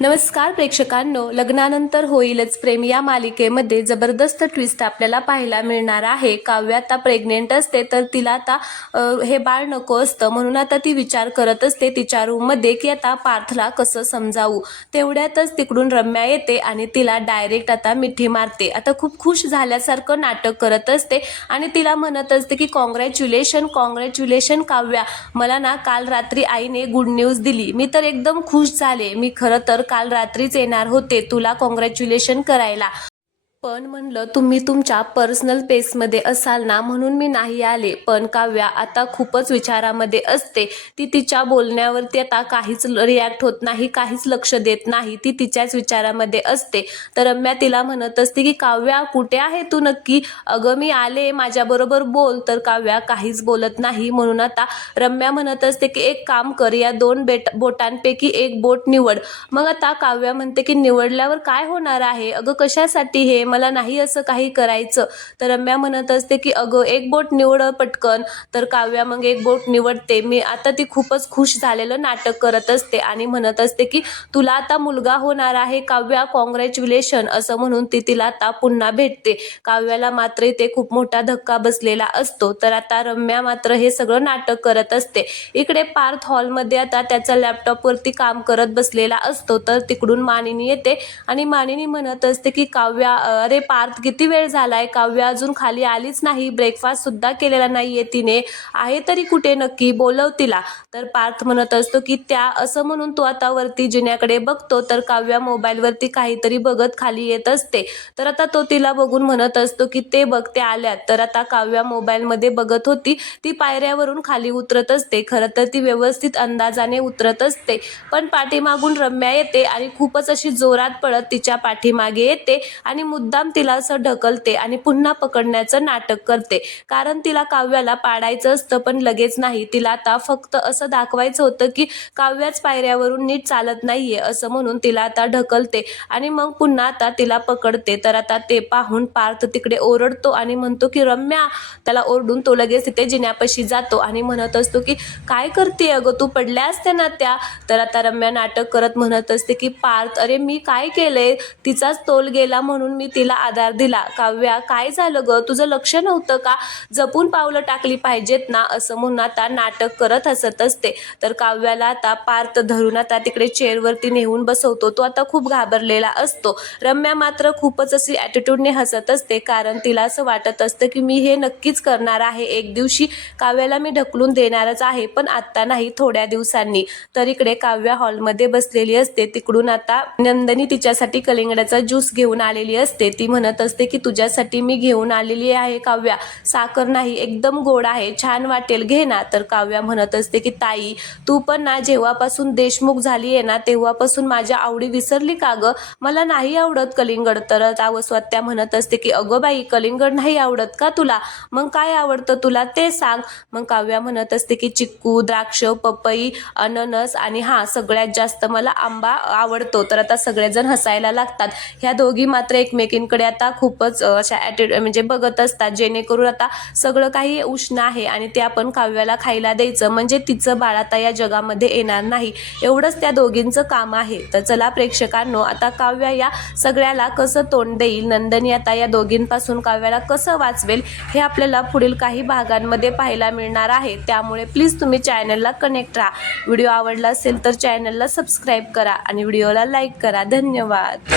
नमस्कार प्रेक्षकांनो, लग्नानंतर होईलच प्रेम या मालिकेमध्ये जबरदस्त ट्विस्ट आपल्याला पाहायला मिळणार आहे। काव्य आता प्रेग्नेंट असते तर तिला आता हे बाळ नको असतं, म्हणून आता ती विचार करत असते तिच्या रूममध्ये की आता पार्थला कसं समजावू। तेवढ्यातच तिकडून रम्या येते आणि तिला डायरेक्ट आता मिठी मारते। आता खूप खुश झाल्यासारखं नाटक करत असते आणि तिला म्हणत असते की कॉंग्रॅच्युलेशन कॉंग्रॅच्युलेशन काव्या, मला ना काल रात्री आईने गुड न्यूज दिली, मी तर एकदम खुश झाले। मी खरं तर काल रात्रीच येणार होते तुला कॉंग्रॅच्युलेशन करायला, पण म्हणलं तुम्ही तुमच्या पर्सनल पेसमध्ये असाल ना म्हणून मी नाही आले। पण काव्या आता खूपच विचारामध्ये असते। ती तिच्या बोलण्यावरती आता काहीच रिॲक्ट होत नाही, काहीच लक्ष देत नाही, ती तिच्याच विचारामध्ये असते। तर रम्या तिला म्हणत असते की काव्या कुठे आहे तू नक्की, अगं मी आले, माझ्याबरोबर बोल। तर काव्या काहीच बोलत नाही, म्हणून आता रम्या म्हणत असते की एक काम कर, या दोन बोटांपैकी एक बोट निवड। मग आता काव्या म्हणते की निवडल्यावर काय होणार आहे, अगं कशासाठी हे, मला नाही असं काही करायचं। तर रम्या म्हणत असते की अगं एक बोट निवड पटकन। तर काव्या मग एक बोट निवडते। मी आता ती खूपच खुश झालेलं नाटक करत असते आणि म्हणत असते की तुला आता मुलगा होणार आहे काव्या, कॉंग्रॅच्युलेशन असं म्हणून ती तिला आता पुन्हा भेटते। काव्याला मात्र इथे खूप मोठा धक्का बसलेला असतो। तर आता रम्या मात्र हे सगळं नाटक करत असते। इकडे पार्थ हॉलमध्ये आता त्याचा लॅपटॉपवरती काम करत बसलेला असतो। तर तिकडून मानिनी येते आणि मानिनी म्हणत असते की काव्या, अरे पार्थ किती वेळ झालाय, काव्या अजून खाली आलीच नाही, ब्रेकफास्ट सुद्धा केलेला नाहीये तिने, आहे तरी कुठे नक्की, बोलव तिला। तर पार्थ म्हणत असतो की त्या असं म्हणून तू आता वरती जिन्याकडे बघतो। तर काव्या मोबाईलवरती काहीतरी बघत खाली येत असते। तर आता तो तिला बघून म्हणत असतो की ते बघ ते आल्यात। तर आता काव्या मोबाईलमध्ये बघत होती, ती पायऱ्यावरून खाली उतरत असते। खरं तर ती व्यवस्थित अंदाजाने उतरत असते, पण पाठीमागून रम्या येते आणि खूपच अशी जोरात पळत तिच्या पाठीमागे येते आणि मुद्दाम तिला असं ढकलते आणि पुन्हा पकडण्याचं नाटक करते। कारण तिला काव्याला पाडायचं असतं, पण लगेच नाही, तिला आता फक्त असं दाखवायचं होतं की काव्याच पायऱ्यावरून नीट चालत नाहीये असं म्हणून तिला आता ढकलते आणि मग पुन्हा आता तिला पकडते। तर आता ते पाहून पार्थ तिकडे ओरडतो आणि म्हणतो की रम्या, त्याला ओरडून तो लगेच तिथे जिन्यापाशी जातो आणि म्हणत असतो की काय करते अगं तू, पडल्या असते ना त्या। तर आता रम्या नाटक करत म्हणत असते की पार्थ, अरे मी काय केलंय, तिचाच तोल गेला म्हणून मी तिला आधार दिला। काव्या काय झालं ग, तुझं लक्ष नव्हतं का, जपून पावलं टाकली पाहिजेत ना असं म्हणून आता नाटक करत हसत असते। तर काव्याला आता पार्थ धरून आता तिकडे चेअरवरती नेऊन बसवतो। तो आता खूप घाबरलेला असतो। रम्या मात्र खूपच अशी ॲटिट्यूडने हसत असते, कारण तिला असं वाटत असतं की मी हे नक्कीच करणार आहे, एक दिवशी काव्याला मी ढकलून देणारच आहे, पण आत्ता नाही, थोड्या दिवसांनी। तर इकडे काव्या हॉलमध्ये बसलेली असते। तिकडून आता नंदिनी तिच्यासाठी कलिंगडाचा ज्यूस घेऊन आलेली असते। ती म्हणत असते की तुझ्यासाठी मी घेऊन आलेली आहे काव्या, साखर नाही, एकदम गोड आहे, छान वाटेल, घे ना। तर काव्या म्हणत असते की ताई, तू पण ना जेव्हापासून देशमुख झाली आहे ना तेव्हापासून माझ्या आवडी विसरली का ग, मला नाही आवडत कलिंगड। तर स्वतः म्हणत असते की अगं बाई, कलिंगड नाही आवडत का तुला, मग काय आवडतं तुला ते सांग। मग काव्या म्हणत असते की चिक्कू, द्राक्ष, पपई, अननस आणि हा सगळ्यात जास्त मला आंबा आवडतो। तर आता सगळेजण हसायला लागतात। ह्या दोघी मात्र एकमेकींकडे आता खूपच अशा म्हणजे बघत असतात, जेणेकरून आता सगळं काही उष्ण आहे आणि ते आपण काव्याला खायला द्यायचं, म्हणजे तिचं बाळ आता या जगामध्ये येणार नाही, एवढंच त्या दोघींचं काम आहे। तर चला प्रेक्षकांनो, आता काव्या या सगळ्याला कसं तोंड देईल, नंदिनी आता या दोघींपासून काव्याला कसं वाचवेल, हे आपल्याला पुढील काही भागांमध्ये पाहायला मिळणार आहे। त्यामुळे प्लीज तुम्ही चॅनलला कनेक्ट राहा। व्हिडिओ आवडला असेल तर चॅनलला सबस्क्राईब करा आणि व्हिडिओला लाईक करा। धन्यवाद।